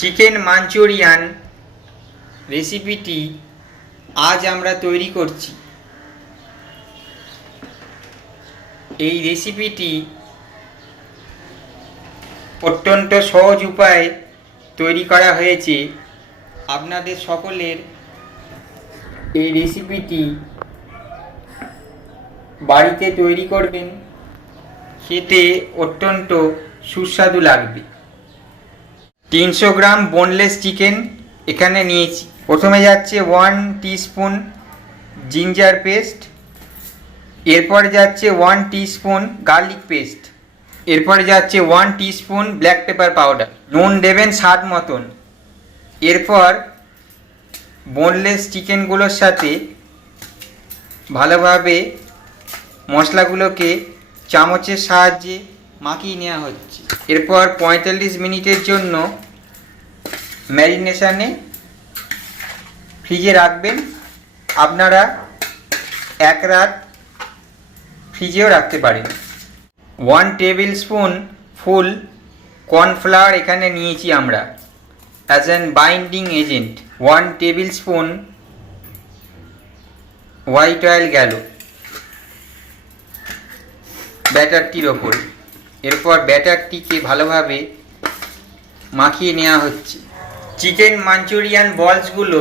Chicken Manchurian রেসিপিটি আজ আমরা তৈরি করছি। এই রেসিপিটি অত্যন্ত সহজ উপায়ে তৈরি করা হয়েছে। আপনাদের সকলের এই রেসিপিটি বাড়িতে তৈরি করবেন, খেতে অত্যন্ত সুস্বাদু লাগবে। 300 গ্রাম বোনলেস চিকেন এখানে নিয়েছি। প্রথমে যাচ্ছে 1 টিস্পুন জিঞ্জার পেস্ট, এরপর যাচ্ছে 1 টিস্পুন গার্লিক পেস্ট, এরপর যাচ্ছে 1 টিস্পুন ব্ল্যাক পেপার পাউডার। নুন দেবেন স্বাদ মতন। এরপর বোনলেস চিকেনগুলোর সাথে ভালোভাবে মশলাগুলোকে চামচের সাহায্যে মাখিয়ে নেওয়া হচ্ছে। এরপর 45 মিনিটের জন্য ম্যারিনেশনে ফ্রিজে রাখবেন। আপনারা এক রাত ফ্রিজেও রাখতে পারেন। 1 টেবিল স্পুন ফুল কর্নফ্লাওয়ার এখানে নিয়েছি আমরা as an binding agent. 1 table spoon white oil গেল ব্যাটারটির ওপর। এরপর ব্যাটারটিকে ভালোভাবে মাখিয়ে নেওয়া হচ্ছে। চিকেন মাঞ্চুরিয়ান বলসগুলো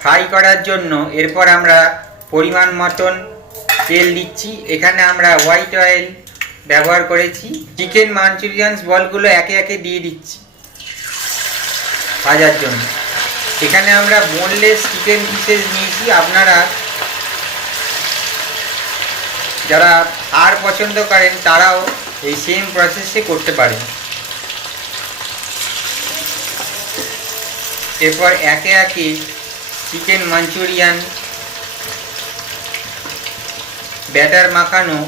ফ্রাই করার জন্য এরপর আমরা পরিমাণ মতন তেল দিচ্ছি। এখানে আমরা হোয়াইট অয়েল ব্যবহার করেছি। চিকেন মাঞ্চুরিয়ান বলগুলো একে একে দিয়ে দিচ্ছি ভাজার জন্য। এখানে আমরা বোনলেস চিকেন পিসেস নিয়েছি। আপনারা যারা হাড় পছন্দ করেন তারাও এই সেম প্রসেসে করতে পারেন। এরপর একে একে চিকেন মাঞ্চুরিয়ান ব্যাটার মাখানো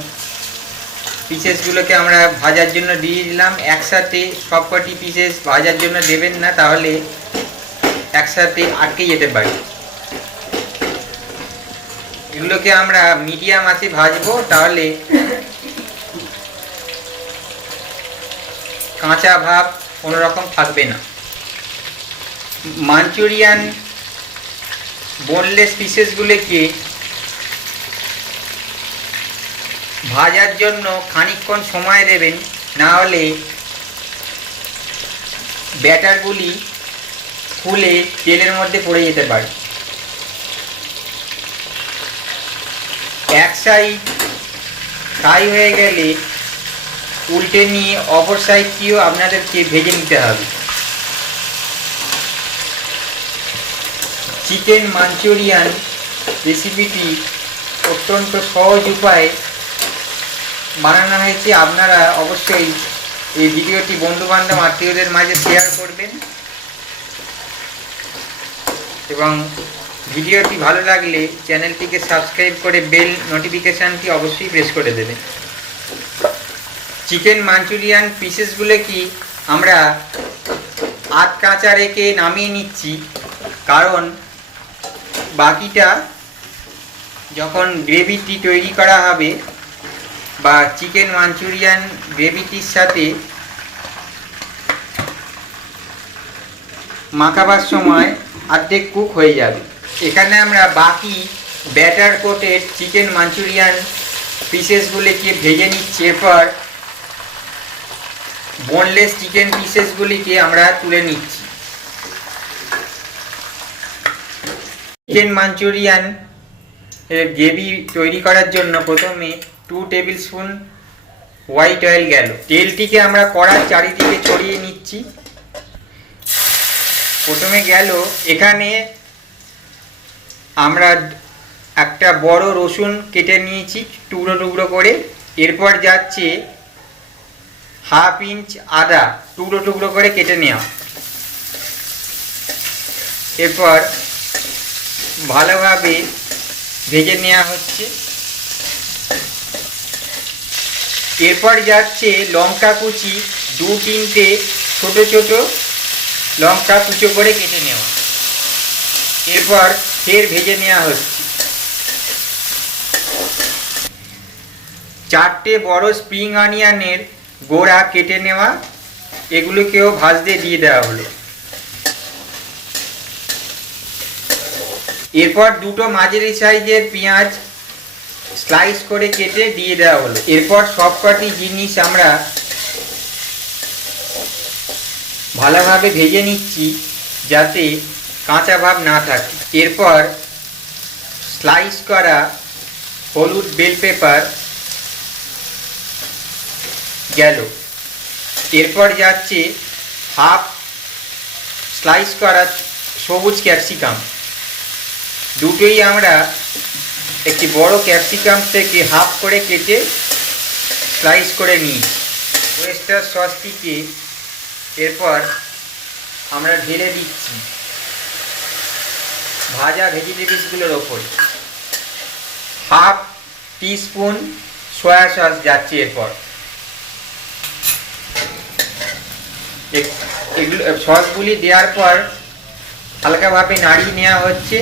পিসেসগুলোকে আমরা ভাজার জন্য দিয়ে দিলাম। একসাথে সবকটি পিসেস ভাজার জন্য দেবেন না, তাহলে একসাথে আটকে যেতে পারে। এগুলোকে আমরা মিডিয়াম আঁচে ভাজবো, তাহলে কাঁচা ভাব কোনো রকম থাকবে না। মাঞ্চুরিয়ান বোনলেস পিসেসগুলোকে ভাজার জন্য খানিকক্ষণ সময় দেবেন, না হলে ব্যাটারগুলি ফুলে তেলের মধ্যে পড়ে যেতে পারে। এক সাইড ফ্রাই হয়ে গেলে উল্টে নিয়ে অপর সাইডটিও আপনাদেরকে ভেজে নিতে হবে। চিকেন মাঞ্চুরিয়ান রেসিপিটি অত্যন্ত সহজ উপায়ে বানানো হয়েছে। আপনারা অবশ্যই এই ভিডিওটি বন্ধুবান্ধব আত্মীয়দের মাঝে শেয়ার করবেন এবং ভিডিওটি ভালো লাগলে চ্যানেলটিকে সাবস্ক্রাইব করে বেল নোটিফিকেশানটি অবশ্যই প্রেস করে দেবেন। চিকেন মাঞ্চুরিয়ান পিসেসগুলো কি আমরা আধ কাঁচা রেখে নামিয়ে নিচ্ছি, কারণ বাকিটা যখন গ্রেভিটি তৈরি করা হবে বা চিকেন মাঞ্চুরিয়ান গ্রেভিটির সাথে মাখাবার সময় অর্ধেক কুক হয়ে যাবে। এখানে আমরা বাকি ব্যাটার কোটেড চিকেন মাঞ্চুরিয়ান পিসেসগুলিকে ভেজে নিচ্ছি। এরপর বোনলেস চিকেন পিসেসগুলিকে আমরা তুলে নিচ্ছি। চিকেন মাঞ্চুরিয়ান এর গ্রেভি তৈরি করার জন্য প্রথমে 2 টেবিল স্পুন হোয়াইট অয়েল গেল। তেলটিকে আমরা কড়ার চারিদিকে ছড়িয়ে নিচ্ছি। প্রথমে গেল এখানে আমরা একটা বড় রসুন কেটে নিয়েছি টুকরো টুকরো করে। এরপর যাচ্ছে হাফ ইঞ্চ আদা টুকরো টুকরো করে কেটে নেওয়া। এরপর ভালোভাবে ভেজে নেওয়া হচ্ছে। এরপর যাচ্ছে লঙ্কা কুচি 2-3টে ছোট ছোট লঙ্কা কুচো করে কেটে নেওয়া। এরপর ফের ভেজে নেওয়া হচ্ছে। 4টে বড় স্প্রিং অনিয়নের গোড়া কেটে নেওয়া, এগুলোকেও ভাজতে দিয়ে দেওয়া হলো। এরপর দুটো মাঝারি সাইজের পেঁয়াজ স্লাইস করে কেটে দিয়ে দেওয়া হলো। এরপর সবকটি জিনিস আমরা ভালোভাবে ভেজে নিচ্ছি যাতে কাঁচা ভাব না থাকে। এরপর স্লাইস করা হলুদ বেল পেপার গেল। এরপর যাচ্ছে হাফ স্লাইস করা সবুজ ক্যাপসিকাম। দুটোই আমরা একটি বড় ক্যাপসিকাম থেকে হাফ করে কেটে স্লাইস করে নিই। ওয়েস্টার সসটিকে এরপর আমরা ঢেলে দিচ্ছি ভাজা ভেজিটেবলসগুলোর ওপরে। হাফ টিস্পুন সয়া সস যাচ্ছে। এরপর এগুলো সসগুলি দেওয়ার পর হালকাভাবে নাড়িয়ে নেওয়া হচ্ছে।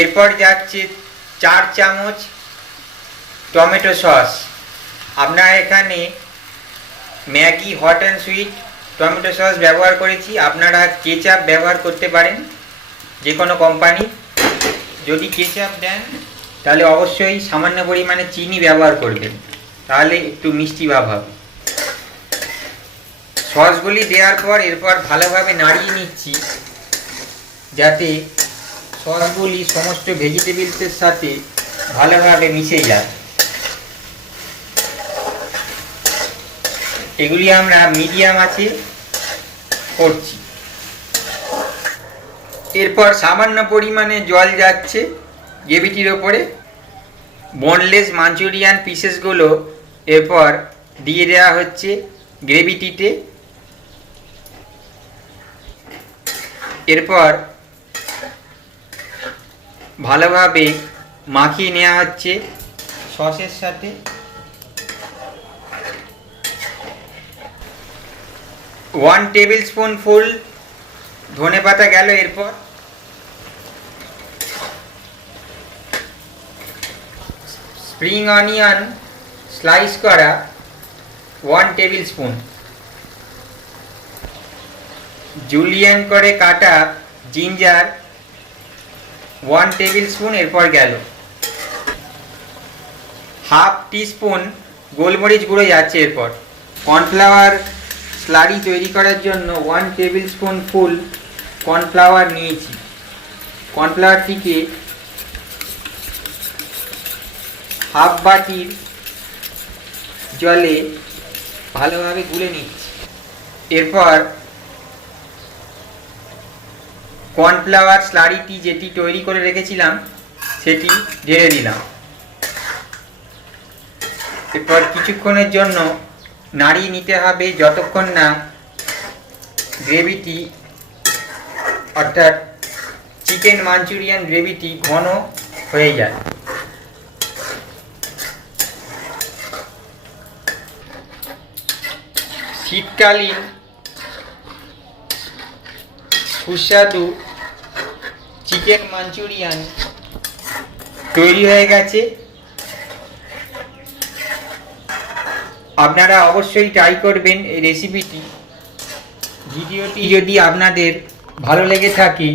এরপর যাচ্ছে 4 চামচ টমেটো সস। আপনারা এখানে Maggi hot and sweet tomato sauce ব্যবহার করেছি, আপনারা কেচাপ ব্যবহার করতে পারেন যে কোনো কোম্পানি। যদি কেচাপ দেন তাহলে অবশ্যই সামান্য পরিমাণে চিনি ব্যবহার করবেন, তাহলে একটু মিষ্টি ভাব হবে। সসগুলি দেওয়ার পর এরপর ভালোভাবে নাড়িয়ে নিচ্ছি যাতে সসগুলি সমস্ত ভেজিটেবলসের সাথে ভালোভাবে মিশে যায়। এগুলি আমরা মিডিয়াম আঁচে করছি। এরপর সামান্য পরিমাণে জল যাচ্ছে গ্রেভিটির ওপরে। বোনলেস মাঞ্চুরিয়ান পিসেসগুলো এরপর দিয়ে দেওয়া হচ্ছে গ্রেভিটিতে। এরপর ভালোভাবে মাখিয়ে নেওয়া হচ্ছে সসের সাথে। 1 টেবিল স্পুন ফুল ধনেপাতা গেল। এরপর স্প্রিং অনিয়ন স্লাইস করা 1 টেবিল স্পুন, জুলিয়ান করে কাটা জিঞ্জার 1 টেবিল স্পুন এরপর গেল। হাফ টিস্পুন গোলমরিচ গুঁড়ো যাচ্ছে। এরপর কর্নফ্লাওয়ার স্লারি তৈরি করার জন্য 1 টেবিল স্পুন ফুল কর্নফ্লাওয়ার নিয়েছি। কর্নফ্লাওয়ারটিকে হাফ বাটির জলে ভালোভাবে গুলে নিচ্ছি। এরপর কর্নফ্লাওয়ার স্লারিটি যেটি তৈরি করে রেখেছিলাম সেটি ঢেলে দিলাম। এরপর কিছুক্ষণের জন্য নাড়িয়ে নিতে হবে যতক্ষণ না গ্রেভিটি অর্থাৎ চিকেন মাঞ্চুরিয়ান গ্রেভিটি ঘন হয়ে যায়। শীতকালীন সুস্বাদু চিকেন মাঞ্চুরিয়ান তৈরি হয়ে গেছে। আপনারা অবশ্যই ট্রাই করবেন এই রেসিপিটি। ভিডিওটি যদি আপনাদের ভালো লেগে থাকে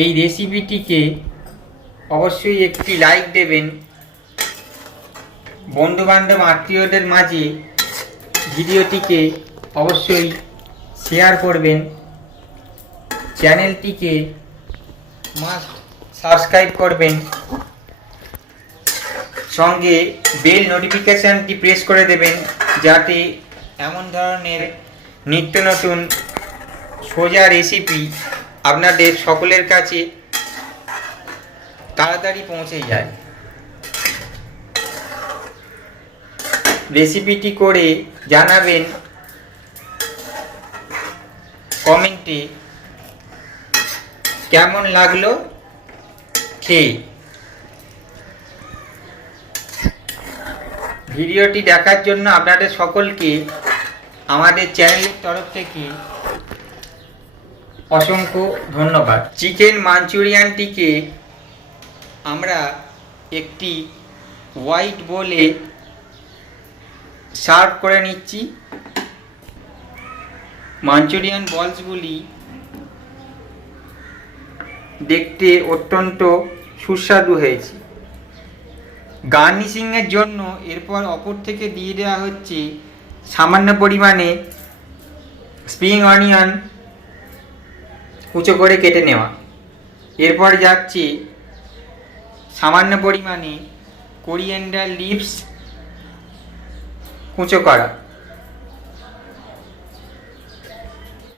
এই রেসিপিটিকে অবশ্যই একটি লাইক দেবেন। বন্ধুবান্ধব আত্মীয়দের মাঝে ভিডিওটিকে অবশ্যই শেয়ার করবেন। চ্যানেলটিকে মাস্ট সাবস্ক্রাইব করবেন, সঙ্গে বেল নোটিফিকেশানটি প্রেস করে দেবেন যাতে এমন ধরনের নিত্য নতুন সোজা রেসিপি আপনাদের সকলের কাছে তাড়াতাড়ি পৌঁছে যায়। রেসিপিটি করে জানাবেন কমেন্টে কেমন লাগলো খেয়ে। ভিডিওটি দেখার জন্য আপনাদের সকলকে আমাদের চ্যানেলের তরফ থেকে অসংখ্য ধন্যবাদ। চিকেন মাঞ্চুরিয়ানটিকে আমরা একটি হোয়াইট বোলে সার্ভ করে নিচ্ছি। মাঞ্চুরিয়ান বলসগুলি দেখতে অত্যন্ত সুস্বাদু হয়েছে। গার্নিশিংয়ের জন্য এরপর অপর থেকে দিয়ে দেওয়া হচ্ছে সামান্য পরিমাণে স্প্রিং অনিয়ন কুচো করে কেটে নেওয়া। এরপর যাচ্ছে সামান্য পরিমাণে কোরিয়েন্ডার লিভস কুচো করা।